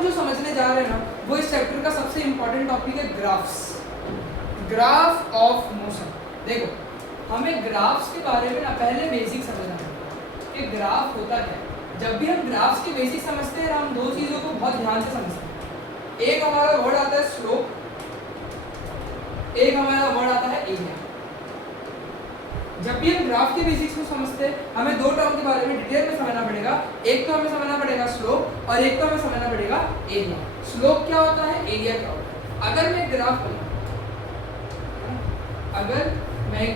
हम जो समझने जा रहे हैं ना वो इस चैप्टर का सबसे इंपॉर्टेंट टॉपिक है ग्राफ्स, ग्राफ ऑफ मोशन। देखो हमें ग्राफ्स के बारे में ना पहले बेसिक समझना है कि ग्राफ होता क्या है। जब भी हम ग्राफ्स के बेसिक समझते हैं हम दो चीज़ों को बहुत ध्यान से समझते हैं। एक हमारा वर्ड आता है स्लोप, एक हमारा वर्ड आता है एरिया। जब भी हम ग्राफ के बेसिक्स को समझते हैं हमें दो टर्म के बारे में डिटेल में समझना पड़ेगा। एक तो हमें समझना पड़ेगा स्लोप और एक तो हमें समझना पड़ेगा एरिया। स्लोप क्या होता है, एरिया क्या होता है। अगर मैं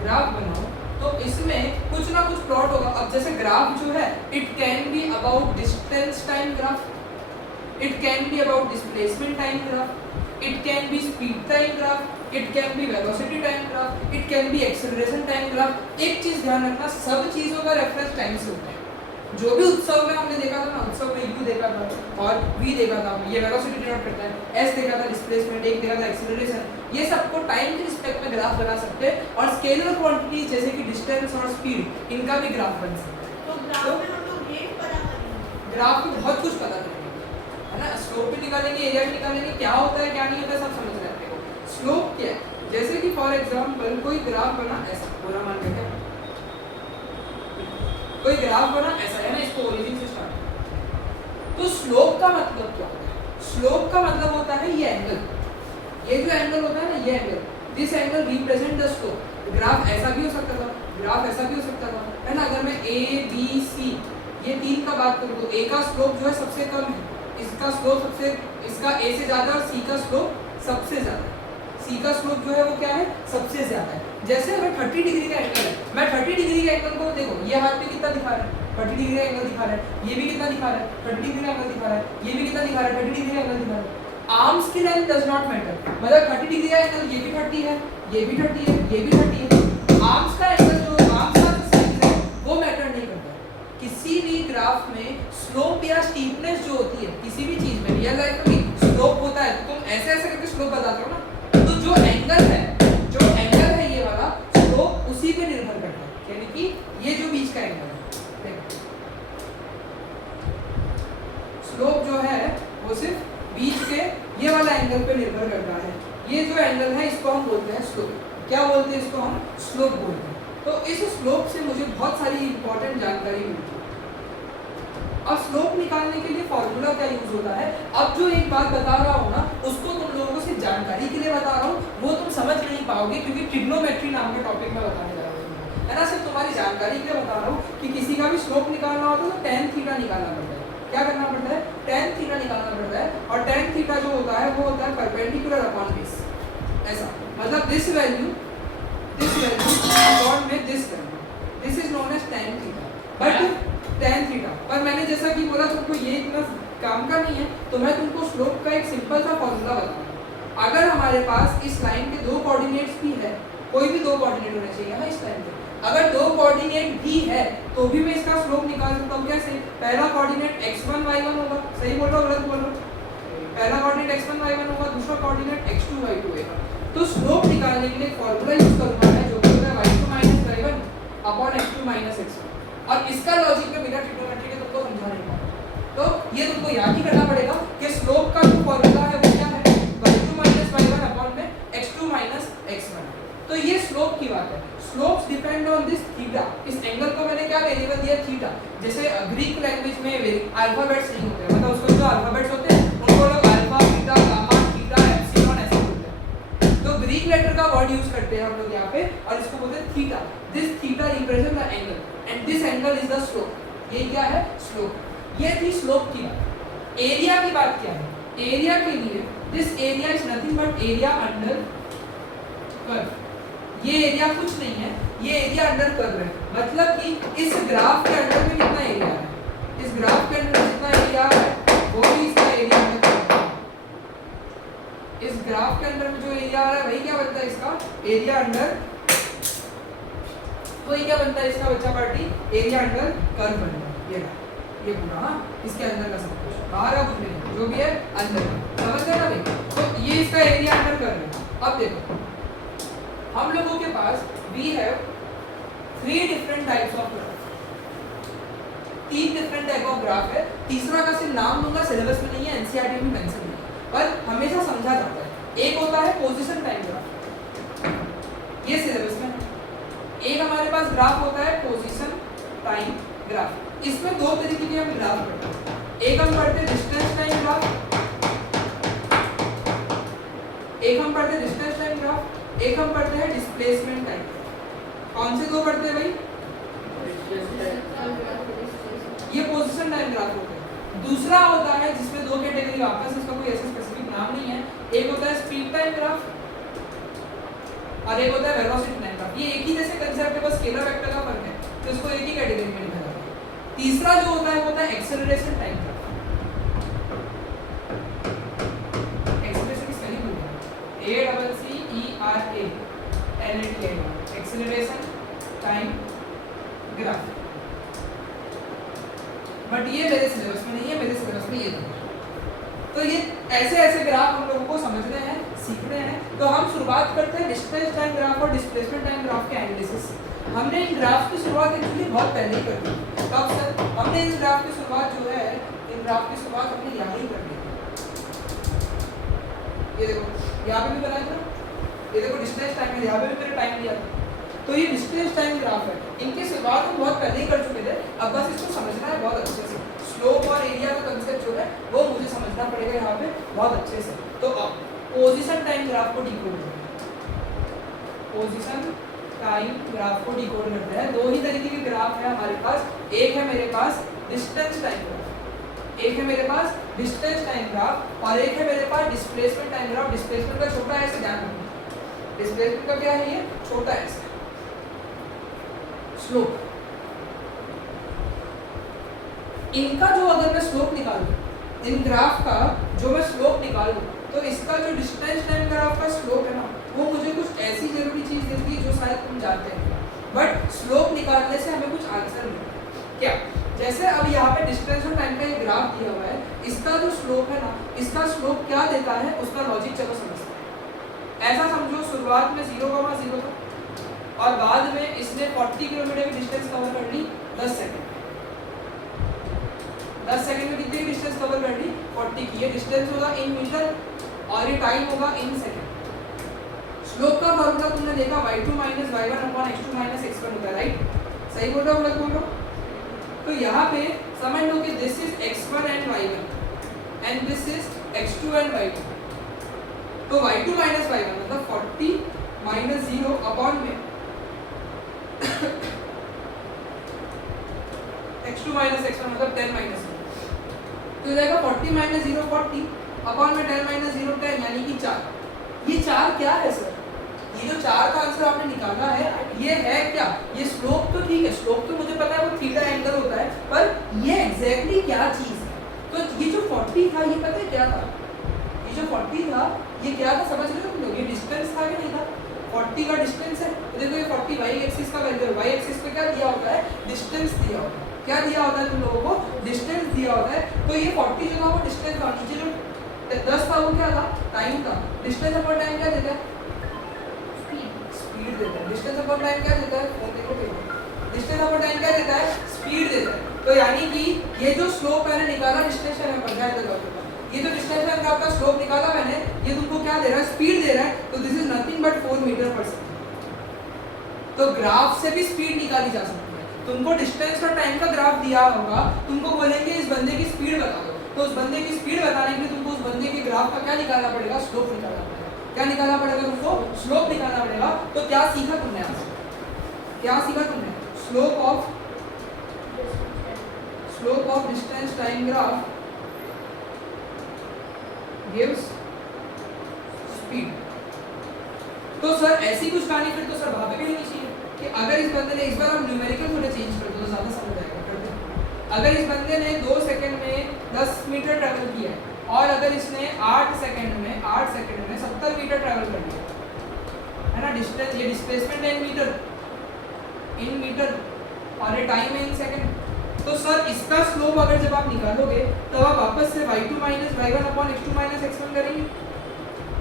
ग्राफ बनाऊं तो इसमें कुछ ना कुछ प्लॉट होगा। अब जैसे ग्राफ जो है it can be about distance time graph, it can be about displacement time graph, it can be speed time graph, it can be velocity time graph, it can be acceleration time graph। एक चीज ध्यान रखना, सब चीजों का reference time से होता है। जो भी उत्सव में हमने देखा था ना, उत्सव में u देखा था और v देखा था, ये वेलोसिटी डिनोट करता है, s देखा था डिस्प्लेसमेंट, एक देखा था एक्सेलरेशन। ये सबको टाइम के रिस्पेक्ट में ग्राफ बना सकते हैं और स्केलर क्वांटिटी जैसे कि डिस्टेंस और स्पीड इनका भी ग्राफ बन सकता है। तो ग्राफ में हम लोग रेट पता करेंगे, ग्राफ में बहुत कुछ पता करेंगे है ना। स्लोप भी निकालेंगे, एरिया भी निकालेंगे, क्या होता है क्या नहीं होता है सब समझ रहे हो। स्लोप क्या है, जैसे कि फॉर एग्जांपल कोई ग्राफ बना ऐसा, पूरा मान लेते हैं कोई ग्राफ बना ऐसा है ना, इसको ओरिजिन से स्टार्ट। तो स्लोप का मतलब क्या होता है, स्लोप का मतलब होता है ये एंगल, ये जो एंगल होता है ना, ये angle, this angle represent the slope. Graph ऐसा भी हो सकता था, ग्राफ ऐसा भी हो सकता था है ना। अगर मैं ए बी सी ये तीन का बात करूँ तो ए का स्लोप जो है सबसे कम है, इसका स्लोप सबसे, इसका ए से ज्यादा और सी का स्लोप सबसे ज्यादा है। सी का स्लोप जो है वो क्या है, सबसे ज्यादा है। जैसे अगर 30 डिग्री का एंगल है, मैं 30 डिग्री के एंगल को देखो, ये हाथ पे कितना दिखा रहा है, 30 डिग्री का एंगल दिखा रहा है, ये भी कितना दिखा रहा है, 30 डिग्री का एंगल दिखा रहा है, ये भी कितना दिखा रहा है, 30 डिग्री का एंगल दिखा रहा है। आर्म्स की लेंथ डज नॉट मैटर, मतलब 30 डिग्री का एंगल ये भी 30 है, ये भी 30 है, ये भी 30 है। आर्म्स का एंगल जो आर्म्स का साइज है वो मैटर नहीं करता। किसी भी ग्राफ में स्लोप या स्टीपनेस जो होती है, किसी भी चीज में रियल लाइफ में स्लोप होता है, तुम ऐसे ऐसे करके स्लोप बताते हो ना, तो जो एंगल है ये वाला स्लोप उसी पे निर्भर करता है, यानी कि ये जो बीच का एंगल है, स्लोप जो है वो सिर्फ बीच के ये वाला एंगल पे निर्भर करता है। ये जो एंगल है इसको हम बोलते हैं स्लोप। क्या बोलते हैं इसको, हम स्लोप बोलते हैं। तो इस स्लोप से मुझे बहुत सारी इंपॉर्टेंट जानकारी मिलती है। अब स्लोप निकालने के लिए फॉर्मूला क्या यूज होता है, अब जो एक बात बता रहा हूँ ना उसको तुम लोगों को सिर्फ जानकारी के लिए बता रहा हूँ, वो तुम समझ नहीं पाओगे क्योंकि ट्रिग्नोमेट्री नाम के टॉपिक में बताने जा रहा हूँ, है ना। सिर्फ तुम्हारी जानकारी के लिए बता रहा हूँ कि किसी का भी स्लोप निकालना होता है तो tan थीटा निकालना पड़ता है। क्या करना पड़ता है, tan थीटा निकालना पड़ता है। और tan थीटा जो होता है वो होता है परपेंडिकुलर अपॉन बेस, ऐसा मतलब दिस वैल्यू अपॉन में this value, this is known as tan theta. But tan theta पर मैंने जैसा कि बोला तुमको ये इतना काम का नहीं है, तो मैं तुमको स्लोप का एक सिंपल सा फॉर्मूला बताऊंगा। अगर हमारे पास इस लाइन के दो कोऑर्डिनेट्स भी है, कोई भी दो कोऑर्डिनेट होने चाहिए ना इस लाइन पे, अगर दो कोऑर्डिनेट भी है तो भी मैं इसका स्लोप निकाल सकता हूँ। कैसे, पहला कोऑर्डिनेट x1 y1 होगा, सही बोल रहा हूँ गलत बोल रहा हूँ, पहला कोऑर्डिनेट x1 y1 होगा, दूसरा कोऑर्डिनेट x2 y2 होगा। तो स्लोप निकालने के लिए फॉर्मूला यूज करूंगा मैं जो कि होता है y2 - y1 upon x2 - x1। और इसका लॉजिक में बिना ट्रिग्नोमेट्री के तुमको समझा नहीं पाऊंगा, तो ये तुमको याद ही करना पड़ेगा कि स्लोप का जो फॉर्मूला है वो क्या है, y2 - y1 अपॉन में x2 - x1। तो ये स्लोप की बात है। Slopes depend on this theta, इस एंगल को मैंने क्या वेरिएबल दिया, थीटा। जैसे ग्रीक लैंग्वेज में अल्फाबेट्स नहीं होते, मतलब उसको जो अल्फाबेट्स होते हैं उनको लोग alpha, beta, gamma, theta, epsilon ऐसे बोलते हैं। तो ग्रीक लेटर का वर्ड यूज करते हैं हम लोग यहाँ पे और इसको बोलते हैं theta. This theta represent the angle and this angle is the slope. ये क्या है, स्लोप। ये थी स्लोप की बात। एरिया की बात क्या है, एरिया के लिए this area is nothing but area under curve. ये एरिया कुछ नहीं है, ये एरिया अंडर कर्व है। मतलब कि इस ग्राफ के अंडर में कितना एरिया है, इस ग्राफ के अंदर जितना एरिया है वो भी इसका एरिया अंडर कर्व है। इस ग्राफ के अंदर में जो एरिया आ रहा है वही क्या बनता है, इसका एरिया अंडर, तो ये क्या बनता है इसका बच्चा पार्टी, एरिया अंडर कर्व बनता है। ये पूरा, हाँ, इसके अंदर का सब कुछ, बाहर का कुछ नहीं, जो भी है अंदर का, समझ गए ना भाई। तो ये इसका एरिया अंडर कर्व है। अब देखो हम लोगों के पास we have 3 different types of graph। 3 different type of graph है। तीसरा का सिर्फ नाम दूंगा, सिलेबस में नहीं है, एनसीईआरटी में मेंशन नहीं है, पर हमेशा समझा जाता है। एक होता है पोजीशन टाइम ग्राफ, ये सिलेबस में है। एक हमारे पास ग्राफ होता है पोजीशन टाइम ग्राफ। इसमें दो तरीके के हम ग्राफ पढ़ते हैं। एक हम पढ़ते हैं डिस्टेंस टाइम ग्राफ, एक हम पढ़ते हैं डिस्टेंस टाइम ग्राफ, एक हम पढ़ते हैं डिस्प्लेसमेंट टाइम। कौन से दो पढ़ते हैं भाई? ये पोजीशन टाइम ग्राफ होते हैं। दूसरा होता है जिसमें दो कैटेगरी वापस, इसका कोई ऐसा स्पेसिफिक नाम नहीं है। एक होता है स्पीड टाइम ग्राफ और एक होता है वेलोसिटी टाइम ग्राफ। ये एक ही जैसे कंसेप्ट है, बस स्केलर वेक्टर का फर्क है, तो इसको एक ही कैटेगरी में लिखा जाता है। तीसरा जो होता है वो होता है एक्सेलरेशन टाइम ग्राफ। एक्सेलरेशन की स्पेलिंग बोलिए, ACCERATION, acceleration time graph. But ये मेरे सिलेबस में नहीं है, मेरे सिलेबस में ये नहीं है। तो ये ऐसे ऐसे ग्राफ हम लोगों को समझने हैं, सीखने हैं। तो हम शुरुआत करते हैं डिस्टेंस टाइम ग्राफ और डिस्प्लेसमेंट टाइम ग्राफ के एनालिसिस। हमने इन ग्राफ की शुरुआत एक्चुअली बहुत पहले ही कर दी। कब सर? हमने इस ग्राफ की शुरुआत जो है, इन ग्राफ की शुरुआत हमने यहाँ ही कर दी। ये देखो यहाँ पे भी बनाया था, ये देखो डिस्टेंस टाइम है, यहाँ पे भी मैंने टाइम दिया था। तो ये डिस्टेंस टाइम ग्राफ है, इनकी शुरुआत हम बहुत पहले ही कर चुके थे। अब बस इसको समझना है बहुत अच्छे से। स्लोप और एरिया का कंसेप्ट जो है वो मुझे समझना पड़ेगा यहाँ पे बहुत अच्छे से। तो अब पोजीशन टाइम ग्राफ को डिकोड करते हैं। पोजीशन टाइम ग्राफ को डिकोड करते हैं। दो ही तरीके के ग्राफ है हमारे पास। एक है मेरे पास डिस्टेंस टाइम ग्राफ, एक है मेरे पास डिस्टेंस टाइम ग्राफ, और एक है मेरे पास डिस्प्लेसमेंट टाइम ग्राफ। डिस्प्लेसमेंट का छोटा है, इसे ध्यान रखना। डिस्प्लेसमेंट का क्या है? ये छोटा है। स्लोप, इनका जो अगर मैं स्लोप निकालूं, इन ग्राफ का जो मैं स्लोप निकालूं, तो इसका जो डिस्टेंस टाइम ग्राफ का स्लोप है ना, वो मुझे कुछ ऐसी जरूरी चीज देती है जो शायद तुम जानते हैं। बट स्लोप निकालने से हमें कुछ आंसर मिलता है। क्या? जैसे अब यहाँ पे डिस्टेंस और टाइम का एक ग्राफ दिया हुआ है, इसका जो स्लोप है ना, इसका स्लोप क्या देता है, उसका लॉजिक चलो समझते हैं। ऐसा समझो, शुरुआत में 0,0 था और बाद में इसने 40 किलोमीटर की डिस्टेंस कवर कर ली 10 सेकंड। 10 सेकंड में कितनी डिस्टेंस कवर कर ली? 40 की। ये डिस्टेंस होगा इन मीटर और ये टाइम होगा इन सेकंड। स्लोप का फॉर्मूला तुमने देखा, y2 - y1 x2 - x1 होता है, राइट? सही बोल रहा हूँ, गलत बोल रहा हूँ? तो यहाँ पे समझ लो कि this is x1 and y1 and this is x2 and y2। तो y2 - y1 मतलब 40 - 0 अपॉन में x2 - x1 मतलब 10 - 0। तो जाएगा 40 - 0 40 अपॉन में 10 - 0 10, यानी कि 4। ये 4 क्या है सर? ये जो 4 का आंसर आपने निकाला है, ये है क्या? ये स्लोप तो ठीक है, स्लोप तो मुझे पता है वो थीटा एंगल होता है, पर ये एग्जैक्टली क्या चीज है? तो ये जो 40 था, ये पता है क्या था? ये जो 40 था, ये क्या था समझ रहे हो तुम लोग? ये डिस्टेंस था कि नहीं था? 40 का डिस्टेंस है। तो देखो ये 40 y एक्सिस का वैल्यू है। y एक्सिस पे क्या दिया होता है? डिस्टेंस दिया होता है। क्या दिया होता है तुम लोगों को? डिस्टेंस दिया होता है। तो ये 40 जो था वो डिस्टेंस था, नीचे जो 10 था वो क्या था? टाइम था। डिस्टेंस अपॉन टाइम क्या देता है? स्पीड देता है। डिस्टेंस अपॉन टाइम क्या देता है? फोन देखो देखो, डिस्टेंस अपॉन टाइम क्या देता है? स्पीड देता है। तो यानी कि ये जो स्लोप मैंने निकाला डिस्टेंस टाइम पर, ध्यान देना, ये जो डिस्टेंस टाइम का आपका स्लोप निकाला मैंने, ये तुमको क्या दे रहा है? स्पीड दे रहा है। तो this is nothing but 4 metre per second. तो ग्राफ से भी स्पीड निकाली जा सकती है। तुमको डिस्टेंस और टाइम का ग्राफ दिया होगा, तुमको बोलेंगे इस बंदे की स्पीड बता दो, तो उस बंदे की स्पीड बताने के लिए तुमको उस बंदे के ग्राफ का क्या निकालना पड़ेगा? स्लोप निकालना पड़ेगा। क्या निकालना पड़ेगा तुमको? स्लोप निकालना पड़ेगा। तो क्या सीखा तुमने आज? क्या सीखा तुमने? Slope of distance time graph gives speed. तो सर ऐसी कुछ कहानी फिर तो सर वहां पे भी नहीं चाहिए कि अगर इस बंदे ने, इस बार हम न्यूमेरिकल थोड़े चेंज कर दो तो ज्यादा समझ आएगा। करते हैं, अगर इस बंदे ने 2 सेकंड में 10 मीटर ट्रैवल किया है और अगर इसने 8 सेकंड में 70 मीटर ट्रैवल कर लिया है ना, डिस्टेंस, ये डिस्प्लेसमेंट है इन मीटर और ये टाइम है इन सेकंड। तो सर इसका स्लोप अगर जब आप निकालोगे तब आप वापस से y2 - y1 upon x2 - x1 करेंगे,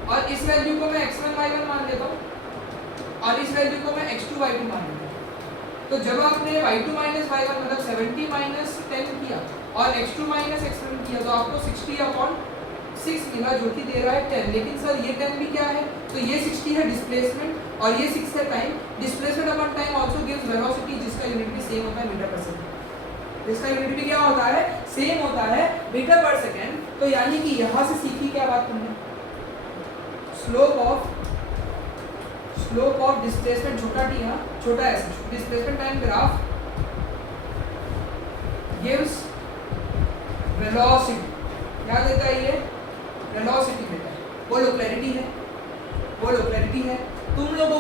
और इस वैल्यू को मैं x1 y1 मान लेता हूँ और इस वैल्यू को मैं x2 y2 मान लेता हूँ। तो जब आपने y2 माइनस y1 मतलब 70 माइनस 10 किया और x2 माइनस x1 किया तो आपको 60/6 मिला जो कि दे रहा है 10। लेकिन सर ये 10 भी क्या है, तो ये 60 है डिस्प्लेसमेंट और ये 6 है time. Displacement upon time also gives velocity जिसका यूनिट भी सेम होता है मीटर पर सेकंड। जिसका यूनिट भी क्या होता है, सेम होता है मीटर पर सेकंड। तो यानी कि यहाँ से सीखी क्या बात तुमने, स्लोप ऑफ डिस्प्लेसमेंट छोटा टी, हाँ छोटा S, displacement time graph gives velocity. क्या देता है ये, वेलोसिटी देता है। बोलो क्लैरिटी है, बोलो क्लैरिटी है। तुम लोगों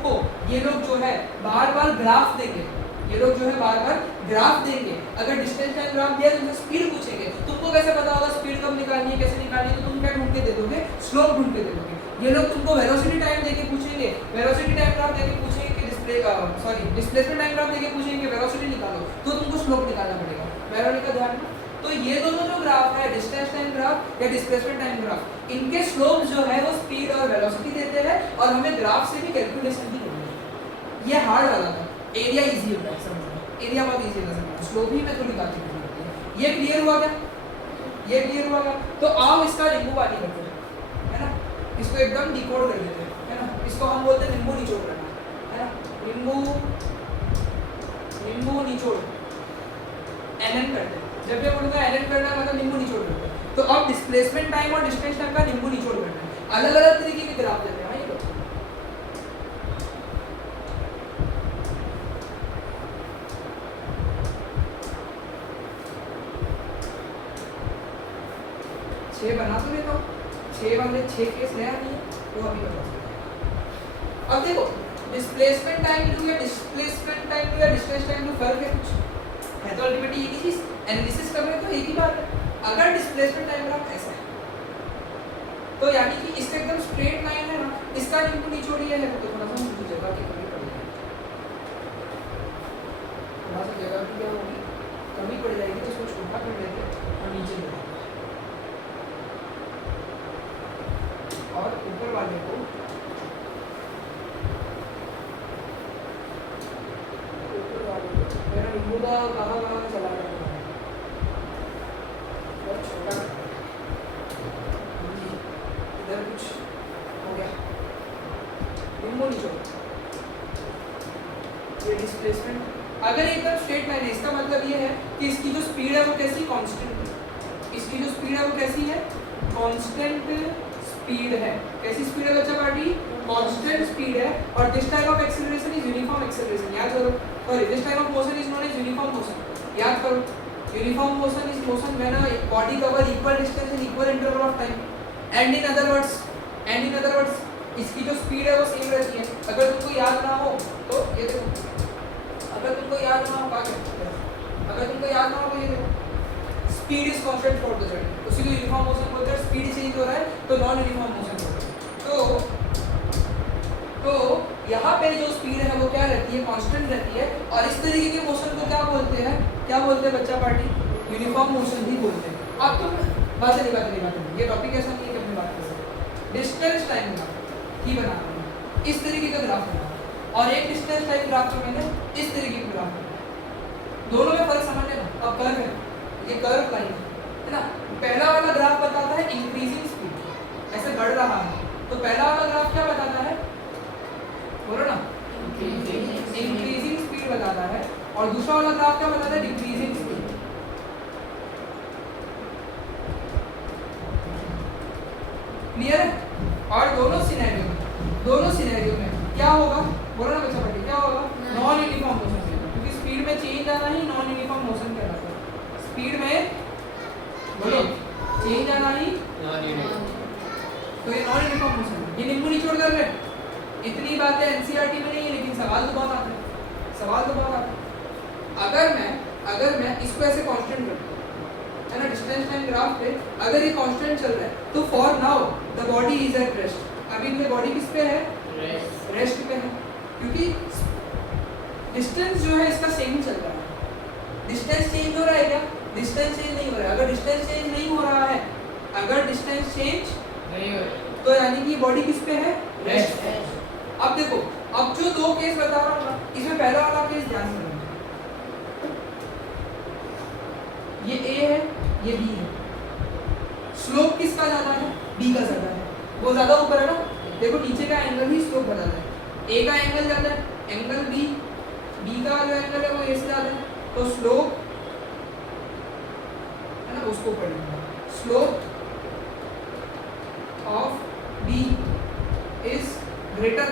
को ये लोग जो है बार बार ग्राफ देंगे, ये लोग जो है बार बार ग्राफ देंगे। अगर डिस्टेंस टाइम ग्राफ दिया तुमसे स्पीड पूछेंगे, तुमको कैसे पता होगा स्पीड कब निकालनी है, कैसे निकालनी है, तो तुम क्या ढूंढ के दे दोगे, स्लोप ढूंढ के दे दोगे। ये लोग तुमको वेलोसिटी टाइम देके पूछेंगे, वेलोसिटी टाइम ग्राफ देके पूछेंगे कि डिस्प्लेसमेंट टाइम ग्राफ देके पूछेंगे वेलोसिटी निकालो, तो तुमको स्लोप निकालना पड़ेगा। वेलोसिटी का ध्यान। तो ये दोनों जो ग्राफ है, डिस्टेंस टाइम ग्राफ या डिस्प्लेसमेंट टाइम ग्राफ, इनके स्लोप जो है वो स्पीड और वेलोसिटी देते हैं और हमें ग्राफ से भी कैलकुलेशन भी करनी है। ये हार्ड वाला था, एरिया इजी होता है समझना, एरिया बहुत इजी होता है समझना, स्लोप ही में थोड़ी बातें करनी होती है। ये क्लियर हुआ क्या, ये क्लियर हुआ क्या? तो आओ इसका निंबू पानी करते हैं, है ना, इसको एकदम डिकोड कर देते हैं, है ना। इसको हम बोलते हैं निंबू निचोड़ करना, है ना, निंबू निचोड़ एनएन करते हैं। जब भी बोलूंगा एनएन करना मतलब निंबू निचोड़ करते हैं। तो अब डिस्प्लेसमेंट टाइम और डिस्टेंस टाइम का निंबू निचोड़ करना है। अलग अलग तरीके के ग्राफ देते हैं, हाँ ये लोग। छह बना तो देता हूँ, 6 वाले 6 केस नया नहीं है वो अभी बता सकते। अब देखो डिस्प्लेसमेंट टाइम टू या डिस्प्लेसमेंट टाइम टू या डिस्टेंस टाइम टू फर्क है कुछ है, तो अल्टीमेटली एक ही चीज एनालिसिस कर रहे हैं तो एक ही बात है। अगर डिस्प्लेसमेंट टाइम ग्राफ ऐसा है तो यानी कि इसका एकदम स्ट्रेट लाइन है ना, इसका निंबू निचोड़ ये है, तो थोड़ा सा मुझे जगह की कमी पड़ जाएगी, थोड़ा सा जगह की क्या होगी, कमी पड़ जाएगी, तो इसको छोटा कर देते हैं और नीचे ले आते हैं। और ऊपर वाले को मेरा निंबू का कहाँ चला गया, बहुत छोटा इधर कुछ हो गया, निंबू निचोड़। ये डिस्प्लेसमेंट अगर एकदम स्ट्रेट लाइन है, इसका मतलब ये है कि इसकी जो स्पीड है वो कैसी, कांस्टेंट है। इसकी जो स्पीड है वो कैसी है, कांस्टेंट स्पीड है। कैसी स्पीड है बच्चा पार्टी, कांस्टेंट स्पीड है। और this type of acceleration is uniform acceleration, याद करो। Sorry, this type of motion is known as uniform motion, याद करो। Uniform motion is motion when a body cover equal distance in equal interval of time. And in other words इसकी जो speed है वो same रहती है। अगर तुमको याद ना हो तो ये देखो, अगर तुमको याद ना हो क्या कहते हैं, अगर तुमको याद ना हो तो ये देखो, speed is constant for the journey, उसी को यूनिफॉर्म मोशन बोलते हैं। स्पीड चेंज हो रहा है तो नॉन यूनिफॉर्म मोशन बोलते हैं। तो यहाँ पे जो स्पीड है वो क्या रहती है, कांस्टेंट रहती है। और इस तरीके के मोशन को क्या बोलते हैं, क्या बोलते हैं बच्चा पार्टी, यूनिफॉर्म मोशन ही बोलते हैं। अब तुम बातें नहीं, ये टॉपिक ऐसा नहीं है कि अपनी बात कर सकते। डिस्टेंस टाइम ग्राफ ही बना रहे हैं, इस तरीके का ग्राफ बना, और एक डिस्टेंस टाइम ग्राफ में मैंने इस तरीके का ग्राफ बनाया। दोनों में फर्क समझ लेना। अब कर्व है, ये कर्व लाइन है ना। पहला वाला ग्राफ बताता है इंक्रीजिंग स्पीड, ऐसे बढ़ रहा है, तो पहला वाला ग्राफ क्या बताता है, बोलो ना, इंक्रीजिंग स्पीड बताता है। और दूसरा वाला ग्राफ क्या बताता है, डिक्रीजिंग स्पीड। क्लियर है। और दोनों सिनेरियो में क्या होगा, बोलो ना बच्चा पार्टी, क्या होगा, नॉन यूनिफॉर्म मोशन होगा, क्योंकि स्पीड में चेंज आना ही नॉन यूनिफॉर्म मोशन कहलाता है। स्पीड में बोलो चेंज आना ही नॉन यूनिफॉर्म, तो ये नॉन यूनिफॉर्म मोशन है। ये निंबू निचोड़ कर रहे हैं। इतनी बातें एनसीईआरटी में नहीं है, लेकिन सवाल तो बहुत आते हैं, अगर मैं इसको ऐसे कांस्टेंट रखूं, है ना, डिस्टेंस टाइम ग्राफ पे अगर ये कांस्टेंट चल रहा है तो for now the body is at rest. अभी मेरी बॉडी किस पे है, रेस्ट पे है, क्योंकि डिस्टेंस जो है इसका सेम चल रहा है। डिस्टेंस चेंज हो रहा है क्या, डिस्टेंस चेंज नहीं हो रहा है। अगर डिस्टेंस चेंज नहीं हो रहा है, तो यानी कि बॉडी किस पे है, रेस्ट पे। अब देखो अब जो दो केस बता रहा हूँ ना, इसमें पहला वाला केस ध्यान से रखना, ये ए है, ये बी है, स्लोप किसका ज्यादा है? बी का ज्यादा है, वो ज्यादा ऊपर है ना, देखो नीचे का एंगल ही स्लोप बताता है, ए का एंगल ज्यादा है, एंगल बी, बी का जो एंगल है वो ए से ज्यादा है, तो स्लोप है ना, उसको पढ़ेंगे, slope of B is greater,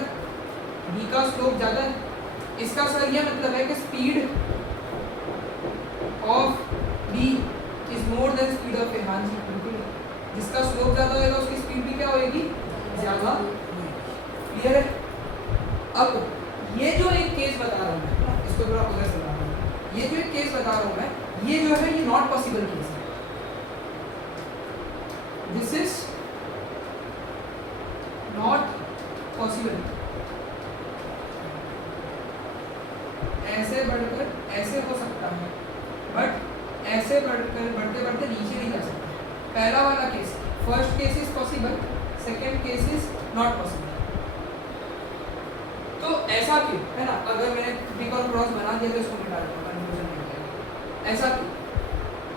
B का स्लोप ज्यादा है, इसका सर ये मतलब है कि speed of B is more than speed of A. हाँ जी बिल्कुल, जिसका स्लोप ज्यादा होगा उसकी स्पीड भी क्या होगी? ज्यादा। क्लियर है? अब ये जो एक केस बता रहा हूँ मैं, इसको थोड़ा उधर से बता रहा हूँ, ये जो एक केस बता रहा हूँ मैं, ये जो है ये नॉट पॉसिबल केस है, दिस इज नॉट पॉसिबल। ऐसे बढ़कर ऐसे हो सकता है, बट ऐसे बढ़कर बढ़ते बढ़ते नीचे नहीं जा सकता। पहला वाला case, first case is possible, second case is not possible. तो ऐसा क्यों है ना, अगर मैंने पिक और क्रॉस बना दिया तो इसको मिटा दूंगा, कंफ्यूजन नहीं होगा। ऐसा क्यों?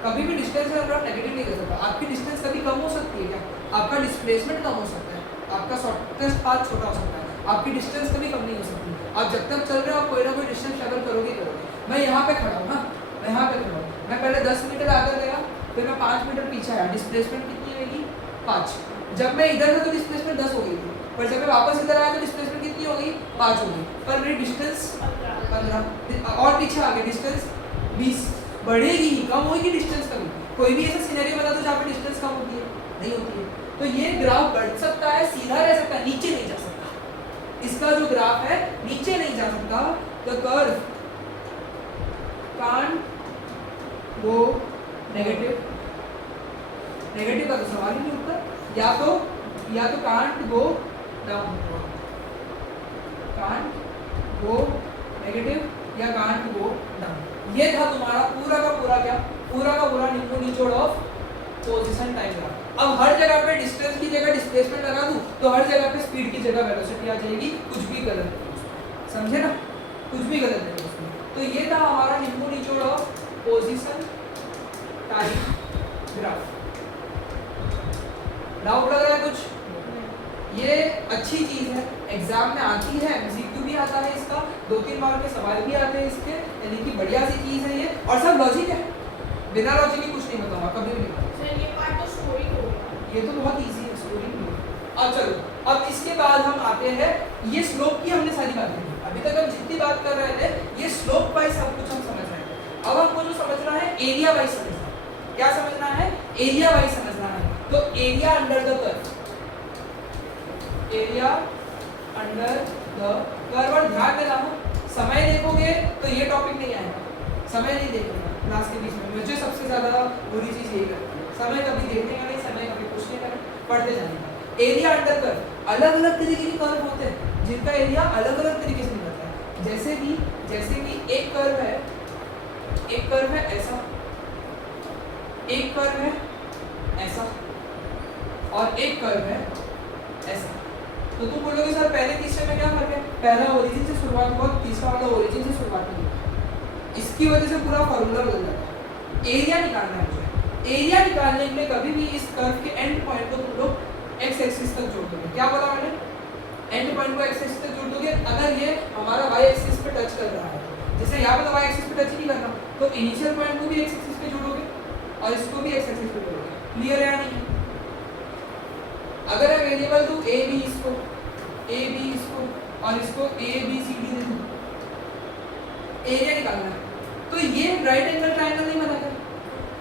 कभी भी डिस्टेंस में आप नेगेटिव नहीं कर सकता, आपकी डिस्टेंस कभी कम हो सकती है क्या? आपका डिस्प्लेसमेंट कम हो सकता है, आपका शॉर्टेस्ट पाथ छोटा हो सकता है, आपकी डिस्टेंस कभी कम नहीं हो सकती। आप जब तक चल रहे हो आप कोई ना कोई डिस्टेंस ट्रैवल करोगे करोगे। मैं यहाँ पे खड़ा हूँ, हाँ मैं यहाँ पे खड़ा हूँ, मैं पहले 10 मीटर आगे गया, फिर मैं 5 मीटर पीछे आया, डिस्प्लेसमेंट कितनी होगी? 5। जब मैं इधर था तो डिस्प्लेसमेंट 10 हो गई थी, पर जब मैं वापस इधर आया तो डिस्प्लेसमेंट कितनी हो गई? 5 हो गई, पर मेरी डिस्टेंस 15 और पीछे आ गई, डिस्टेंस 20। बढ़ेगी ही, कम होगी डिस्टेंस कभी? कोई भी ऐसा सिनेरियो बता दो जहाँ पे डिस्टेंस कम होती है? नहीं होती है। तो ये ग्राफ बढ़ सकता है, सीधा रह सकता है, नीचे नहीं जा सकता। इसका जो ग्राफ है नीचे नहीं जा सकता, the curve can't go negative. Negative का तो सवाल ही नहीं उठता, या तो can't go down, can't go negative या कांट गो डाउन। ये था तुम्हारा पूरा का पूरा क्या? पूरा का पूरा निचोड़ ऑफ पोजीशन टाइम ग्राफ। अब हर जगह पे डिस्टेंस की जगह डिस्प्लेसमेंट लगा दूं तो हर जगह पे स्पीड की जगह वेलोसिटी आ जाएगी, कुछ भी गलत नहीं, समझे ना? कुछ भी गलत नहीं उसमें। तो ये था हमारा निचोड़ of position time graph. Doubt लग रहा है कुछ? ये अच्छी चीज है, एग्जाम में आती है, एमसीक्यू भी आता है इसका, 2-3 मार्क के सवाल भी आते हैं इसके, यानी कि बढ़िया सी चीज है ये, और सब लॉजिक है, बिना लॉजिक के कुछ नहीं बताऊंगा, कभी भी नहीं। सर ये पार्ट तो स्टोरी हो गया, ये तो बहुत इजी है, स्टोरी नहीं है। अब चलो, अब इसके बाद हम आते हैं, ये स्लोप की हमने सारी बातें की, अभी तक हम जितनी बात कर रहे थे ये स्लोप वाइज सब कुछ हम समझ रहे थे। अब हमको जो समझना है एरिया वाइज समझना है। क्या समझना है? एरिया वाइज समझना है। तो area under the curve, area under the curve, और ध्यान देना समय देखोगे तो ये टॉपिक नहीं आएगा, समय नहीं देखना क्लास के बीच में, मुझे सबसे ज्यादा बुरी चीज यही लगती है, समय कभी देखने का नहीं, समय कभी कुछ नहीं करना, पढ़ते जाने का। एरिया अंडर कर्व, अलग अलग तरीके के कर्व होते हैं जिनका एरिया अलग अलग तरीके से निकलता है। जैसे कि एक कर्व है ऐसा, एक कर्व है ऐसा, और एक कर्व है ऐसा। तो तुम बोलोगे सर पहले तीसरे में क्या फर्क है? पहला ओरिजिन से शुरुआत हुआ, तीसरा वाला ओरिजिन से शुरुआत हुई, इसकी वजह से पूरा फॉर्मूला बदल जाता है। एरिया निकालना है मुझे, एरिया निकालने के लिए कभी भी इस कर्व के एंड पॉइंट को तुम लोग एक्स एक्सिस तक जोड़ दोगे। क्या बोला मैंने? एंड पॉइंट को एक्स एक्सिस तक जोड़ दोगे। अगर ये हमारा वाई एक्सिस पे टच कर रहा है, जैसे यहाँ पे तो वाई एक्सिस पे टच ही नहीं कर रहा, तो इनिशियल पॉइंट को भी एक्स एक्सिस पे जोड़ोगे और इसको भी एक्स एक्सिस पे जोड़ोगे। क्लियर है या नहीं? अगर मैं वेरिएबल दूं ए बी इसको और इसको ए बी सी डी दे दूं, एरिया निकालना है, तो ये राइट एंगल ट्रायंगल नहीं बनेगा।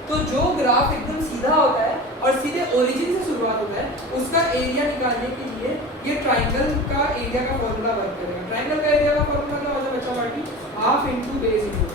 तो जो ग्राफ एकदम सीधा होता है और सीधे ओरिजिन से शुरुआत होता है, उसका एरिया निकालने के लिए ये ट्रायंगल का एरिया का फॉर्मूला वर्क करेगा। ट्रायंगल का एरिया का फॉर्मूला क्या होता है बच्चा party? Half into base into.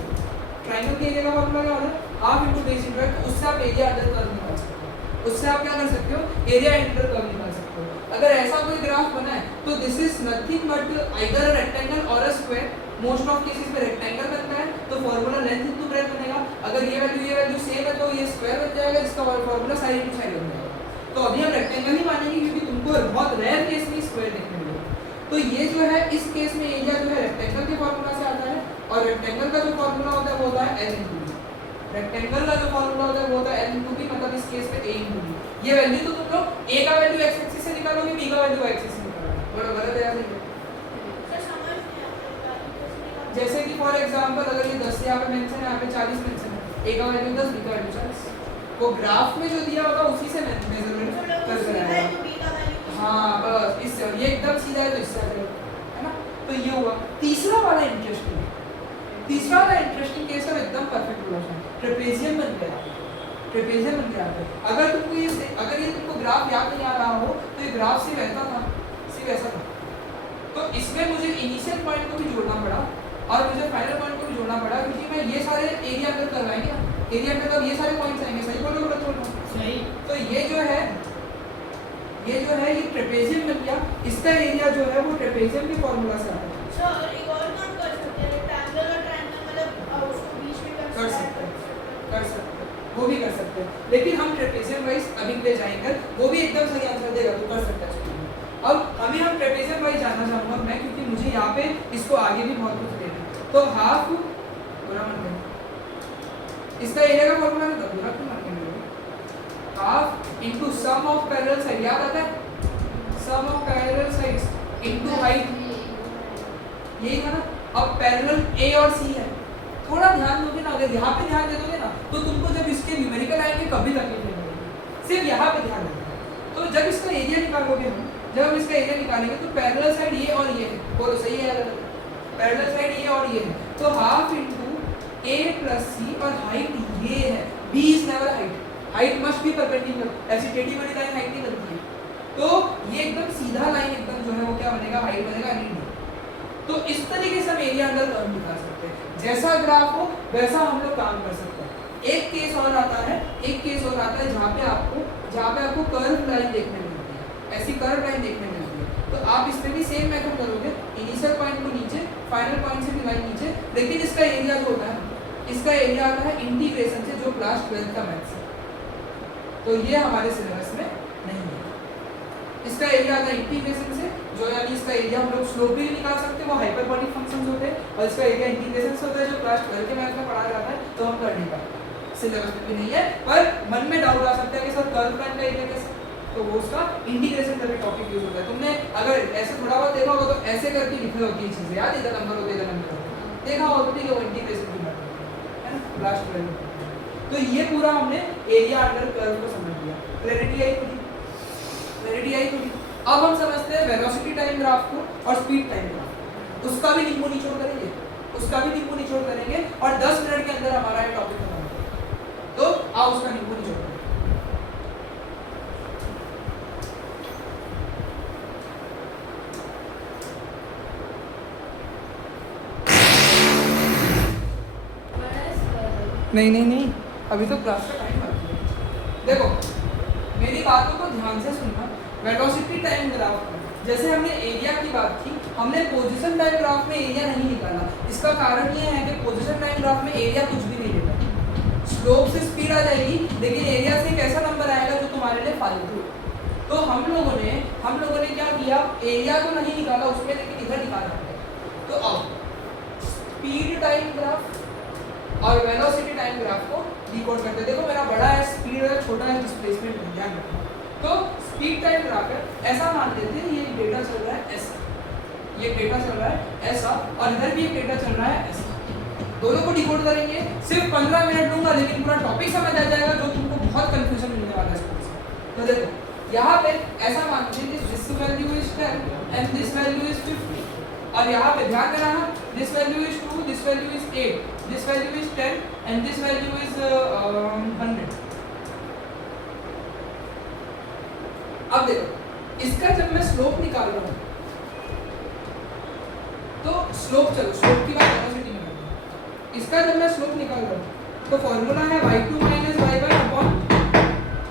Triangle के एरिया का फॉर्मूला क्या होता है? Half into base into. उससे आप एरिया अंडर कर्व निकाल सकते हो, उससे आप क्या कर सकते हो? एरिया अंडर कर्व निकाल सकते हो। अगर ऐसा कोई ग्राफ बना है तो this is nothing but either a rectangle और a square. Most of cases में रेक्टेंगल बनता है तो फॉर्मूला लेंथ इनटू ब्रेड्थ बनेगा। अगर ये वैल्यू सेम है तो ये स्क्वायर बन जाएगा, जिसका फॉर्मूला साइड इनटू साइड बन जाएगा। तो अभी हम रेक्टेंगल ही मानेंगे क्योंकि तुमको बहुत रेयर केस में स्क्वायर देखने मिलेगा। तो ये जो है इस केस में एरिया जो है रेक्टेंगल के फॉर्मूला से आता है, और रेक्टेंगल का जो फॉर्मूला होता है वो होता है l इंटू b। रेक्टेंगल का जो फॉर्मूला होता है वो होता है l इंटू b, मतलब इस केस में a इंटू b। ये वैल्यू तो तुम लोग a का वैल्यू x एक्सिस से निकालोगे, b का वैल्यू y एक्सिस से निकालोगे, बड़ा गलत है यार ये। सर समझ नहीं आता है। जैसे कि फॉर एग्जांपल अगर ये 10 यहाँ पे मेंशन है, यहाँ पे 40 मेंशन है, a का वैल्यू 10, b का वैल्यू 40, वो ग्राफ में जो दिया होगा उसी से मेजरमेंट कर कराएगा। हाँ बस इससे, और ये एकदम सीधा है तो इससे आ जाएगा, है ना। तो ये हुआ तीसरा वाला इंटरेस्टिंग। तीसरा वाला इंटरेस्टिंग केस है एकदम परफेक्ट रिलेशन, ट्रेपेजियम बन गया। ट्रेपेजियम बन गया। अगर तुमको ये तुमको ग्राफ याद नहीं आ रहा हो तो ये ग्राफ सिर्फ ऐसा था, सिर्फ ऐसा था। तो इसमें मुझे इनिशियल पॉइंट को भी जोड़ना पड़ा और मुझे फाइनल पॉइंट को भी जोड़ना पड़ा, क्योंकि मैं ये सारे एरिया अंदर करवाएंगे ना, एरिया अंदर तब ये सारे पॉइंट्स आएंगे। सही बोलो गलत बोलो? सही। तो ये जो है ये ट्रेपेजियम बन गया। इसका एरिया जो है वो ट्रेपेजियम के फॉर्मूला से आता है। सर एक और काम कर सकते हैं, रेक्टेंगल और ट्रायंगल मतलब उसको बीच में कर सकते हैं, वो भी कर सकते हैं, लेकिन हम ट्रेपेजियम वाइज अभी ले जाएंगे, वो भी एकदम सही आंसर देगा तो कर सकता है। अब अभी हम ट्रेपेजियम वाइज जानना चाहूँगा मैं, क्योंकि मुझे यहाँ पे इसको आगे भी बहुत कुछ देना है। तो हाफ पूरा मन में इसका एरिया का फॉर्मूला है, पूरा क्यों मन में half into sum of parallel side, याद आता है? Sum of parallel sides into height, यही था ना। अब पैरेलल ए और सी है, थोड़ा ध्यान दोगे ना, अगर यहाँ पे ध्यान दे दोगे ना तो तुमको जब इसके न्यूमेरिकल आएंगे कभी तकलीफ नहीं होगी, सिर्फ यहाँ पे ध्यान देना। तो जब इसका एरिया निकालोगे हम, जब हम इसका एरिया निकालेंगे तो पैरेलल साइड ये और ये है, बोलो सही है? पैरेलल साइड ये और ये है, तो हाफ इनटू a प्लस सी, और हाइट ये है, b is never height, height must be perpendicular, ऐसी टेढ़ी बड़ी लाइन हाइट नहीं बनती है। तो ये एकदम सीधा लाइन एकदम जो है वो क्या बनेगा? हाइट बनेगा, नहीं। तो इस तरीके से हम एरिया अंडर कर्व निकाल सकते हैं, जैसा ग्राफ हो वैसा हम लोग काम कर सकते हैं। एक केस और आता है, जहाँ पे आपको कर्व लाइन देखने मिलती है, ऐसी कर्व लाइन देखने मिलती है। तो आप इसमें भी सेम मेथड करोगे, इनिशियल पॉइंट को नीचे, फाइनल पॉइंट से भी लाइन नीचे, लेकिन इसका एरिया जो होता है, इसका एरिया आता है इंटीग्रेशन से, जो क्लास 12 का मैथ्स है। तो ये हमारे सिलेबस में नहीं है। इसका एरिया आता है इंटीग्रेशन से, जो यानी इसका एरिया हम लोग स्लोप भी निकाल सकते हैं, वो हाइपरबोलिक फंक्शंस होते हैं, और इसका एरिया इंटीग्रेशन से होता है, जो क्लास 12 के मैथ में पढ़ाया जाता है। तो हम कर नहीं पाते, सिलेबस में भी नहीं है, पर मन में डाउट आ सकता है कि सर कर्व लाइन का एरिया कैसे, तो वो उसका इंटीग्रेशन का भी टॉपिक यूज होता है। तुमने अगर ऐसे थोड़ा बहुत देखा होगा तो ऐसे करके लिखी होती है चीजें, याद इधर नंबर होते, इधर नंबर होते, देखा होगा तो ठीक है, वो इंटीग्रेशन की बात है ना, क्लास 12। तो ये पूरा हमने एरिया अंडर कर्व को समझ लिया। क्लैरिटी आई थोड़ी? क्लैरिटी आई थोड़ी? अब हम समझते हैं वेलोसिटी टाइम ग्राफ को और स्पीड टाइम ग्राफ। उसका भी नींबू निचोड़ करेंगे, और 10 मिनट के अंदर हमारा ये टॉपिक खत्म हो जाएगा। तो आओ उसका नींबू निचोड़ करें। नहीं, अभी तो क्लास का टाइम बाकी है। देखो मेरी बातों को ध्यान से सुनना। वेलोसिटी टाइम ग्राफ में जैसे हमने एरिया की बात की, हमने पोजीशन टाइम ग्राफ में एरिया नहीं निकाला। इसका कारण ये है कि पोजीशन टाइम ग्राफ में एरिया कुछ भी नहीं लेगा, स्लोप से स्पीड आ जाएगी, लेकिन एरिया से एक ऐसा नंबर आएगा जो तुम्हारे लिए फालतू। तो हम लोगों ने क्या किया, एरिया तो नहीं निकाला उसमें, लेकिन इधर निकाला है। तो अब स्पीड टाइम ग्राफ और वेलोसिटी टाइम ग्राफ को डिकोड करते हैं। देखो मेरा बड़ा है स्पीड है, छोटा है डिस्प्लेसमेंट है, ध्यान रखना। तो स्पीड टाइम ग्राफ है, ऐसा मान लेते हैं ये डेटा चल रहा है ऐसा, ये डेटा चल रहा है ऐसा, और इधर भी एक डेटा चल रहा है ऐसा। दोनों को डिकोड करेंगे, सिर्फ 15 मिनट लूंगा, लेकिन पूरा टॉपिक समझ आ जाएगा, जो तुमको बहुत कंफ्यूजन मिलने वाला है इसमें। तो देखो यहाँ पे ऐसा मानते हैं कि this value is 10 and this value is 50, और यहाँ पे ध्यान देना है this value is 2, this value is 8, this value is 10 and this value is 100। अब देखो इसका जब मैं स्लोप निकाल रहा हूँ, तो स्लोप, चलो स्लोप की बात वेलोसिटी में करते हैं। इसका जब मैं स्लोप निकाल रहा हूँ तो फॉर्मूला है y2 minus y1 upon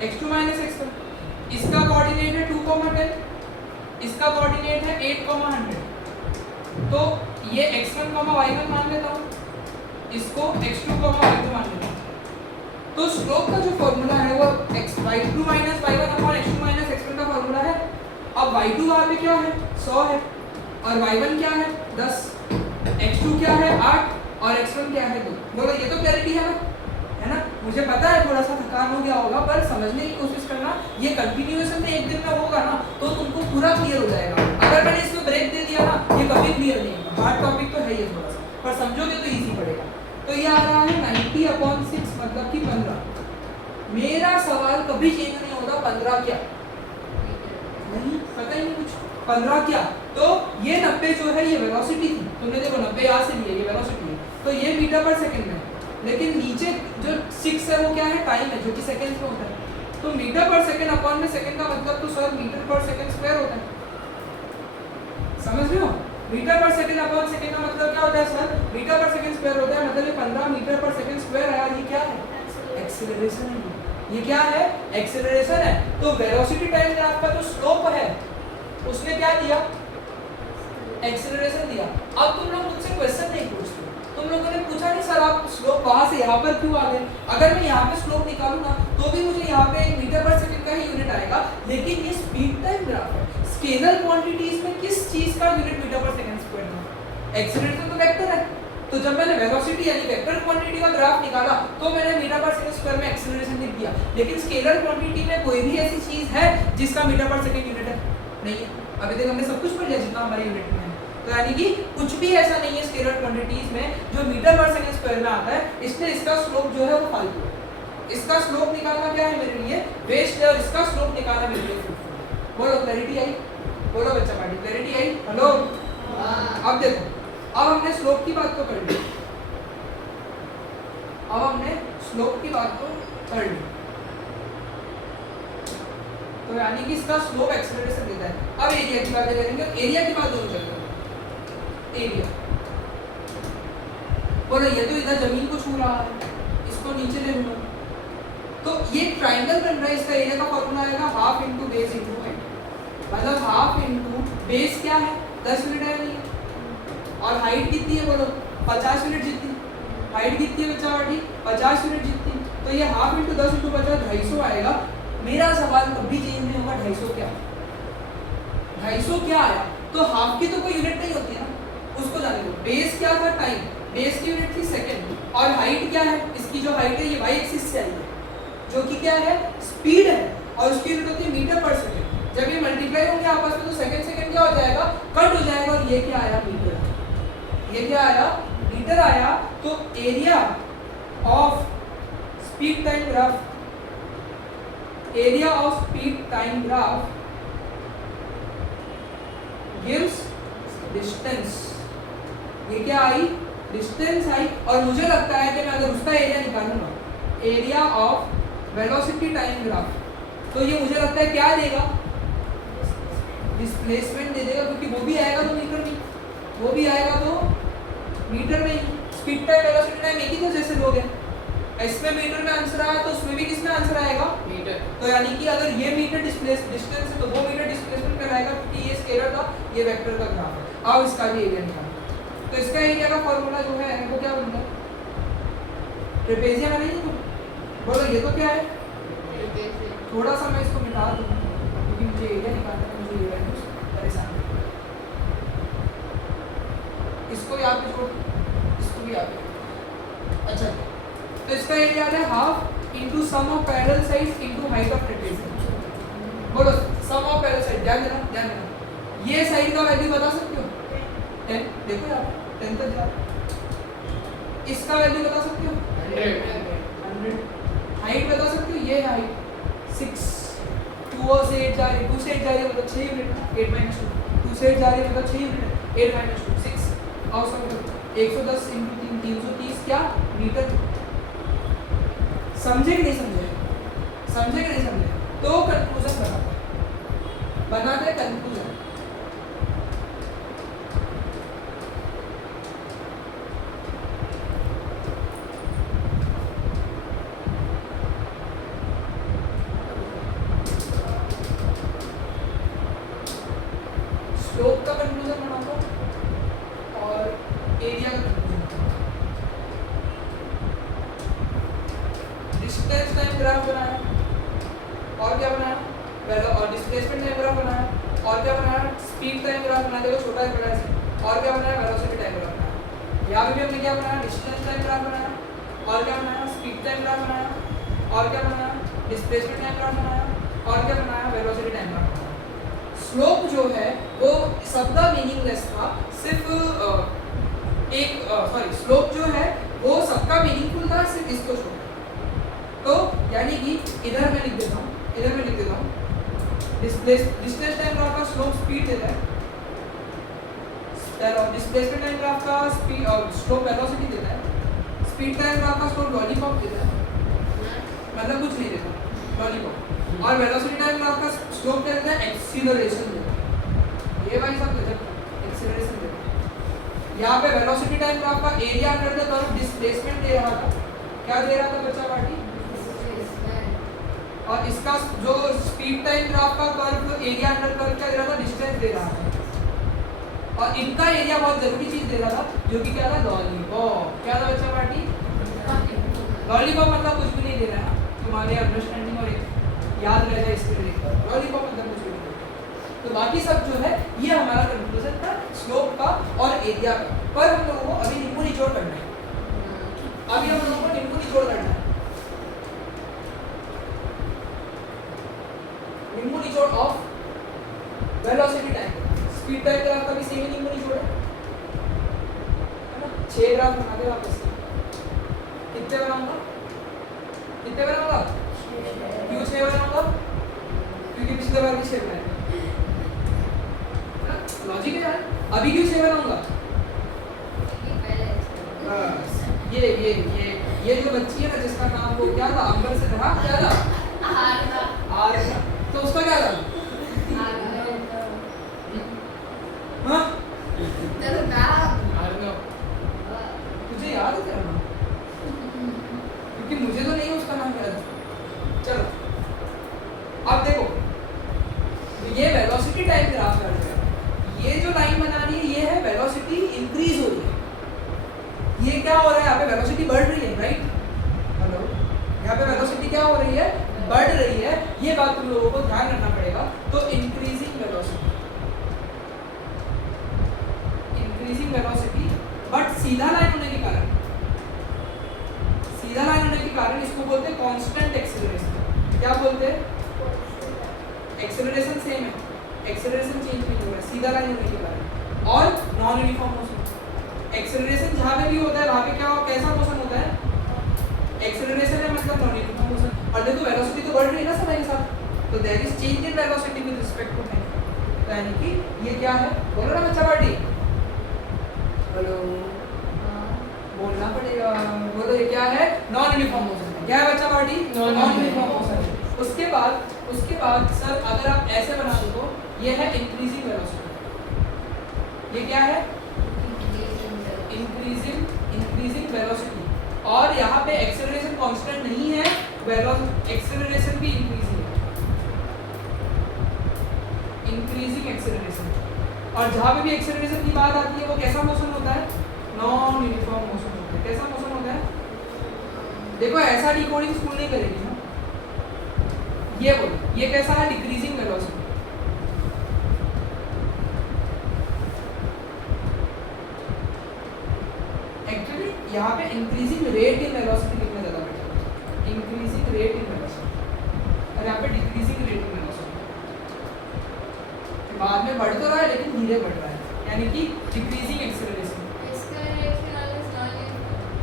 x2 minus x1। इसका कोऑर्डिनेट है 2,10, इसका कोऑर्डिनेट है 8,100। तो ये x1, y1 मान लेता हूँ, इसको x2, y2 मान लेता हूँ। तो स्लोप का जो फॉर्मूला है वो y2 minus y1 upon x2 minus x1 का फॉर्मूला है। अब y2 वहाँ पे क्या है, 100 है, और y1 क्या है 10, x2 क्या है 8 और x1 क्या है 2। बोलो ये तो क्लैरिटी है ना। मुझे पता है थोड़ा सा थकान हो गया होगा, पर समझने की कोशिश करना। ये कंटिन्यूएशन में एक दिन में होगा ना तो तुमको पूरा क्लियर हो जाएगा। अगर मैंने इसमें ब्रेक दे दिया ना ये कभी क्लियर नहीं होगा। हार्ड टॉपिक तो है ये थोड़ा सा, पर समझोगे तो इजी पड़ेगा। तो ये आ रहा है 90/6 मतलब कि 15। मेरा सवाल कभी चेंज नहीं होता 15 क्या, नहीं पता ही नहीं कुछ। 15 क्या, तो ये 90 जो है ये वेलोसिटी थी। तुमने देखो 90 यहाँ से लिया, ये वेलोसिटी है, तो ये मीटर पर सेकंड में। लेकिन नीचे जो 6 है वो क्या है, टाइम है, जो कि सेकंड्स में होता है। तो मीटर पर सेकंड अपॉन में सेकंड का मतलब तो sir metre per second square होता है। समझ रहे हो? Metre per second upon second का मतलब क्या होता है sir, metre per second square होता है। मतलब ये 15 मीटर पर सेकंड स्क्वायर है। ये क्या है, एक्सीलरेशन है। ये क्या है, एक्सीलरेशन है। तो वेलोसिटी टाइम ग्राफ का जो स्लोप है उसने क्या दिया, एक्सीलरेशन दिया। अब तुम लोग मुझसे क्वेश्चन नहीं पूछते, तुम लोगों ने पूछा नहीं सर आप स्लोप वहां से यहाँ पर क्यों आ गए। अगर मैं यहाँ पे स्लोप निकालूंगा तो भी मुझे यहाँ पे मीटर पर सेकंड का ही यूनिट आएगा। लेकिन ये स्पीड टाइम ग्राफ है, स्केलर क्वांटिटीज में किस चीज का unit metre per second square था, एक्सीलरेशन तो वेक्टर है। तो जब मैंने वेलोसिटी यानी वेक्टर क्वांटिटी का ग्राफ निकाला तो मैंने मीटर पर सेकंड स्क्वायर में एक्सीलरेशन लिख दिया। लेकिन स्केलर क्वांटिटी में कोई भी ऐसी चीज है जिसका मीटर पर सेकंड यूनिट है, नहीं है। अभी तक हमने सब कुछ पढ़ लिया जितना हमारे यूनिट में है। तो यानी कि कुछ भी ऐसा नहीं है स्केलर क्वांटिटीज में जो मीटर पर सेकंड स्क्वायर में आता है। इसलिए इसका स्लोप जो है वो फालतू है। इसका स्लोप निकालना क्या है मेरे लिए वेस्ट है, और इसका स्लोप निकालना मेरे लिए फ्रूटफुल है। बोलो क्लैरिटी आई, बोलो बच्चा पार्टी क्लैरिटी आई। हेलो अब देखो, अब हमने स्लोप की बात तो कर ली, अब हमने स्लोप की बात तो कर ली। तो यानी कि इसका स्लोप एक्सीलरेशन देता है। अब एरिया की बात करेंगे, एरिया की बात दोनों करते हैं। एरिया बोलो ये तो इधर जमीन को छू रहा है, इसको नीचे ले लूंगा तो ये ट्रायंगल बन रहा है। इसका एरिया का फॉर्मूला आएगा half into base into height. मतलब हाफ इंटू बेस क्या है 10 यूनिट है नहीं, और हाइट कितनी है बोलो 50 यूनिट जितनी। हाइट कितनी है बच्चा पार्टी 50 यूनिट जितनी। तो ये हाफ इंटू 10 इंटू 50 250 आएगा। मेरा सवाल कभी चेंज नहीं होगा 250 क्या, 250 क्या आया। तो हाफ की तो कोई यूनिट नहीं होती है ना, उसको जाने दो। बेस क्या था टाइम, बेस की यूनिट थी सेकंड, और हाइट क्या है, इसकी जो हाइट है ये वाई एक्सिस से आई है जो कि क्या है स्पीड है, और उसकी यूनिट होती है मीटर पर सेकंड। जब ये मल्टीप्लाई होंगे आपस में तो सेकंड सेकंड क्या हो जाएगा कट हो जाएगा, और ये क्या आया मीटर। ये क्या आया मीटर आया। तो area of speed time graph, area of speed time graph gives distance. ये क्या आई डिस्टेंस आई। और मुझे लगता है कि मैं अगर उसका एरिया निकालूंगा area of velocity time graph, तो ये मुझे लगता है क्या देगा डिस्प्लेसमेंट दे देगा, क्योंकि वो भी आएगा तो मीटर में, वो भी आएगा तो मीटर में ही। स्पीड टाइम वेलोसिटी टाइम एक ही तो जैसे लोग हैं, इसमें मीटर में आंसर आया तो उसमें भी किसमें आंसर आएगा मीटर। तो यानी कि अगर ये मीटर डिस्टेंस है तो वो मीटर डिस्प्लेसमेंट कहलाएगा, क्योंकि ये स्केलर था ये वेक्टर का ग्राफ है। अब इसका भी एरिया निकालना, तो इसका एरिया का फॉर्मूला जो है वो क्या बनता है ट्रेपेजियम है नहीं। तो बोलो ये तो क्या है, थोड़ा सा मैं इसको मिटा दूंगा क्योंकि मुझे एरिया निकालना है, मुझे ये वैल्यूज परेशान है। इसको यहाँ पे छोड़, इसको भी यहाँ पे। अच्छा तो इसका एरिया है half into sum of parallel sides into height of trapezium. बोलो सम ऑफ पैरेलल साइड, ध्यान देना ध्यान देना। ये साइड का वैल्यू बता सकते हो 10, देखो यार 10 तक जाओ। इसका वैल्यू बता सकते हो 100। हाइट बता सकते हो, ये हाइट 6, 2 से 8 जा रही है, 2 से 8 जा रही है मतलब 6 यूनिट, 8 - 2, 2 से 8 जा रही है मतलब 6 यूनिट, 8 - 2 6। और सब 110 इंटू 3 330 क्या मीटर। समझे कि नहीं समझे, समझे कि नहीं समझे। तो कंक्लूजन बनाते हैं कंक्लूजन। स्लोप का कंक्लूजन बनाता और एरिया का कंक्लूजन, डिस्टेंस टाइम ग्राफ बनाया और क्या बनाया और डिस्प्लेसमेंट टाइम ग्राफ बनाया। और क्या बनाया, स्पीड टाइम ग्राफ बना देगा, छोटा है बड़ा है, और क्या बनाया, वेलोसिटी टाइम ग्राफ बनाया। यहाँ पे भी हमने क्या बनाया, डिस्टेंस टाइम ग्राफ बनाया, और क्या बनाया, स्पीड टाइम ग्राफ बनाया, और क्या बनाया, डिस्प्लेसमेंट टाइम ग्राफ बनाया, और क्या बनाया, वेलोसिटी टाइम ग्राफ बनाया। स्लोप जो है वो सबका मीनिंगलेस था, सिर्फ स्लोप जो है वो सबका मीनिंगफुल था, सिर्फ इसको छोड़। तो यानी कि इधर मैं लिख देता हूँ, डिस्टेंस टाइम ग्राफ का स्लोप स्पीड देता है, डिस्प्लेसमेंट टाइम ग्राफ का स्पीड और स्लोप वेलोसिटी देता है, स्पीड टाइम ग्राफ का स्लोप लॉलीपॉप देता है, मतलब कुछ नहीं देता लॉलीपॉप, और वेलोसिटी टाइम ग्राफ का स्लोप देता है एक्सीलरेशन देता है। ये भाई सब एक्सीलरेशन देता है। यहाँ पे वेलोसिटी टाइम ग्राफ का area under the curve displacement दे रहा था, क्या दे रहा था बच्चा पार्टी, और इसका जो स्पीड टाइम ग्राफ का कर्व एरिया अंडर कर्व क्या दे रहा था, डिस्टेंस दे रहा था, और इनका एरिया बहुत जरूरी चीज दे रहा था जो कि क्या था, लॉलीपॉप। क्या था बच्चा पार्टी, लॉलीपॉप मतलब कुछ भी नहीं दे रहा है, तुम्हारे अंडरस्टैंडिंग और याद रह जाए इसके लिए, लॉलीपॉप मतलब कुछ भी नहीं दे रहा। तो बाकी सब जो है ये हमारा कंक्लूजन था स्लोप का और एरिया का। पर हम लोगों को अभी नींबू निचोड़ करना है, अभी हम लोगों को नींबू निचोड़ करना है, नींबू निचोड़ of velocity time. Speed time graph का भी सेम ही नींबू निचोड़ है ना। 6 ग्राफ बना दे वापस, कितने बनाऊंगा, क्यों 6 बनाऊंगा, क्योंकि पिछले बार भी 6 बनाए, लॉजिक है यार। अभी क्यों 6 बनाऊंगा, ये जो बच्ची है ना जिसका नाम वो क्या था, अंबर से था, क्या था, आर, तो उसका क्या था, हाँ तुझे याद है तेरा नाम, क्योंकि मुझे तो नहीं उसका नाम याद है। चलो अब देखो, ये वेलोसिटी टाइम ग्राफ है, ये जो लाइन बनानी है ये है वेलोसिटी इंक्रीज हो रही है, ये क्या हो रहा है, यहाँ पे वेलोसिटी बढ़ रही है, राइट, हेलो, यहाँ पे वेलोसिटी क्या हो रही है, बढ़ रही है, ये बात तुम लोगों को ध्यान रखना पड़ेगा। तो इंक्रीजिंग वेलोसिटी, बट सीधा लाइन होने के कारण इसको बोलते हैं कांस्टेंट एक्सेलरेशन। क्या बोलते हैं, एक्सेलरेशन सेम है, एक्सेलरेशन चेंज नहीं हो रहा है सीधा लाइन होने के कारण, और नॉन यूनिफॉर्म मोशन। एक्सेलरेशन जहाँ पे भी होता है वहाँ पे क्या कैसा मोशन होता है, एक्सेलरेशन है मतलब नॉन यूनिफॉर्म मोशन। और देखो वेलोसिटी तो बढ़ रही है ना समय के साथ, तो there is change in velocity with respect to time. यानी कि ये क्या है, बोलो ना बच्चा पार्टी, हेलो, बोलना पड़ेगा, बोलो ये क्या है, नॉन यूनिफॉर्म मोशन है। क्या है बच्चा पार्टी, नॉन यूनिफॉर्म मोशन। उसके बाद सर अगर आप ऐसे बना दो तो ये है इंक्रीजिंग वेलोसिटी, ये क्या है, इंक्रीजिंग वेलोसिटी, और यहाँ पे एक्सेलरेशन कांस्टेंट नहीं है, एक्सेलरेशन भी इंक्रीजिंग एक्सेलरेशन। और जहाँ पे भी एक्सेलरेशन की बात आती है वो कैसा मोशन होता है, नॉन यूनिफॉर्म मोशन होता है। कैसा मोशन होता है, देखो ऐसा डिकोडिंग स्कूल नहीं करेगी ना, ये बोलो, ये कैसा है, डिक्रीजिंग वेलोसिटी। एक्चुअली यहाँ पे इंक्रीजिंग रेट इन वेलोसिटी लिखना ज़्यादा बेटर है, इंक्रीजिंग रेट इन वेलोसिटी, और यहाँ पे डिक्रीजिंग रेट इन वेलोसिटी। बाद में बढ़ तो रहा है लेकिन धीरे बढ़ रहा है, यानी कि डिक्रीजिंग एक्सेलरेशन।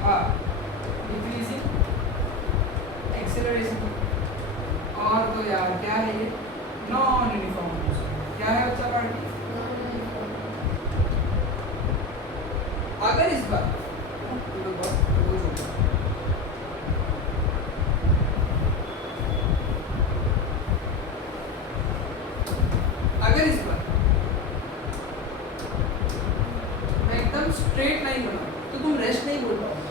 हाँ, डिक्रीजिंग एक्सेलरेशन। और तो यार क्या है ये, नॉन यूनिफॉर्म मोशन। क्या है बच्चा पार्टी, अगर इस बार मैं एकदम स्ट्रेट लाइन बनाऊं तो तुम रेस्ट नहीं बोल पाओगे,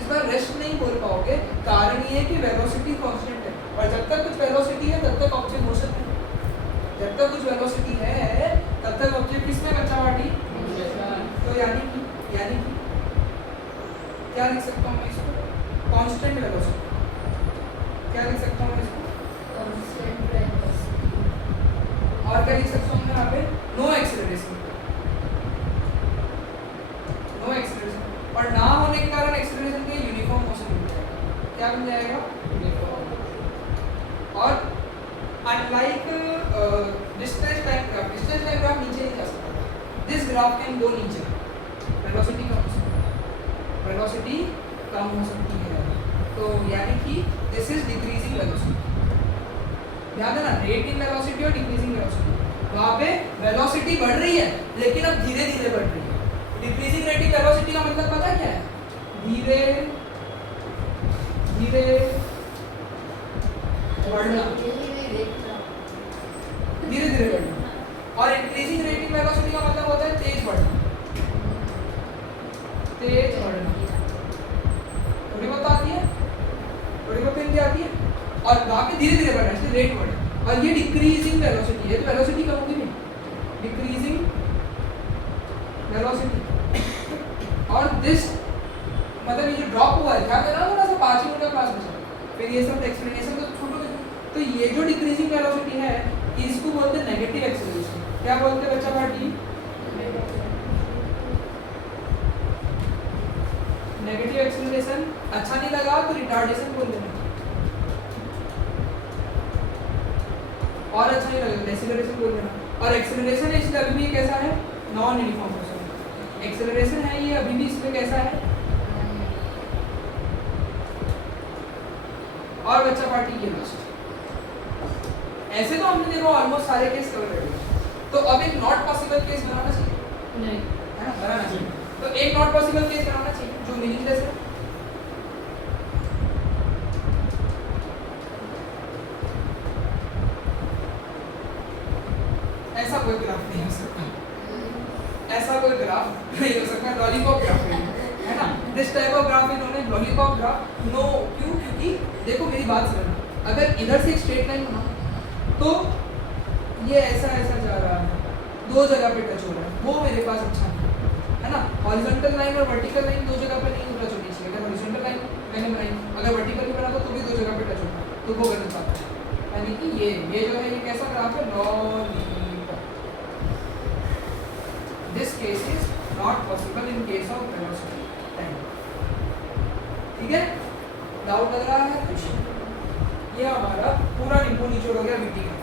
इस बार रेस्ट नहीं बोल पाओगे। कारण ये है कि वेलोसिटी कांस्टेंट है, और जब तक कुछ वेलोसिटी है तब तक ऑब्जेक्ट मोशन है, जब तक कुछ वेलोसिटी है तब तक ऑब्जेक्ट किसमें बच्चा पार्टी, तो यानी कि क्या लिख सकता हूँ मैं इसको, कांस्टेंट वेलोसिटी। क्या लिख सकता हूँ मैं इसको, और और क्या लिख सकता हूँ मैं यहाँ पे, नो एक्सेलरेशन, नो एक्सेलरेशन, और ना होने के कारण एक्सेलरेशन के यूनिफॉर्म मोशन मिल जाएगा, क्या बन जाएगा, यूनिफॉर्म। और अनलाइक डिस्टेंस टाइम ग्राफ नीचे नहीं जा सकता, दिस ग्राफ कैन गो नीचे, वेलोसिटी कम हो सकती है, वेलोसिटी कम हो सकती है, तो यानी कि दिस इज डिक्रीजिंग वेलोसिटी। ध्यान देना, रेट इन वेलोसिटी और डिक्रीजिंग वेलोसिटी, वहाँ पे वेलोसिटी बढ़ रही है लेकिन अब धीरे धीरे बढ़ रही है। डिक्रीजिंग रेट इन वेलोसिटी का मतलब पता क्या है, धीरे धीरे बढ़ना, धीरे धीरे बढ़ना। और इंक्रीजिंग रेट इन वेलोसिटी का मतलब होता है तेज बढ़ना, तेज बढ़ना। थोड़ी बहुत आती है, थोड़ी बहुत हिंदी आती है, और वहाँ पे धीरे धीरे बढ़ना, इसलिए रेट बढ़े। और ये डिक्रीजिंग वेलोसिटी है, तो वेलोसिटी कम होगी नहीं, डिक्रीजिंग वेलोसिटी। और दिस मतलब ये जो ड्रॉप हुआ है, ध्यान देना थोड़ा सा 5 मिनट का क्लास में, फिर ये सब एक्सप्लेनेशन तो छोटो। तो ये जो डिक्रीजिंग वेलोसिटी है इसको बोलते हैं नेगेटिव एक्सेलरेशन। क्या बोलते हैं बच्चा पार्टी, नेगेटिव एक्सेलरेशन। अच्छा नहीं लगा तो रिटार्डेशन बोल देना, और अच्छा नहीं लगा डेसिलरेशन बोल देना। और एक्सेलरेशन है इसलिए अभी भी कैसा है, नॉन यूनिफॉर्म मोशन। एक्सेलरेशन है ये अभी भी इसमें कैसा है, और बच्चा पार्टी ये लास्ट। ऐसे तो हमने देखो ऑलमोस्ट सारे केस कवर कर लिए, तो अब एक नॉट पॉसिबल केस बनाना चाहिए, नहीं है ना, बनाना चाहिए। तो एक नॉट पॉसिबल केस बनाना चाहिए जो मीनिंगलेस है। ऐसा कोई ग्राफ नहीं हो सकता, ऐसा कोई ग्राफ नहीं हो सकता, लॉलीपॉप ग्राफ है ना, this type of graph is known as lollipop graph. No, क्यों, क्योंकि देखो मेरी बात सुनना, अगर इधर से एक स्ट्रेट लाइन बना तो ये ऐसा ऐसा जा रहा है, दो जगह पे टच हो रहा है, वो मेरे पास अच्छा है ना। हॉरिजॉन्टल लाइन और वर्टिकल लाइन दो जगह पे नहीं टच होनी चाहिए। अगर हॉरिजॉन्टल लाइन मैंने बनाई, अगर वर्टिकल भी बना तो भी दो जगह पे टच होता, तो वो गलत बात है। यानी कि ये जो है ये कैसा ग्राफ है, lollipop. This case is not possible in case of velocity time. ठीक है, डाउट लग रहा है? ये हमारा पूरा निचोड़ हो गया वीटी का।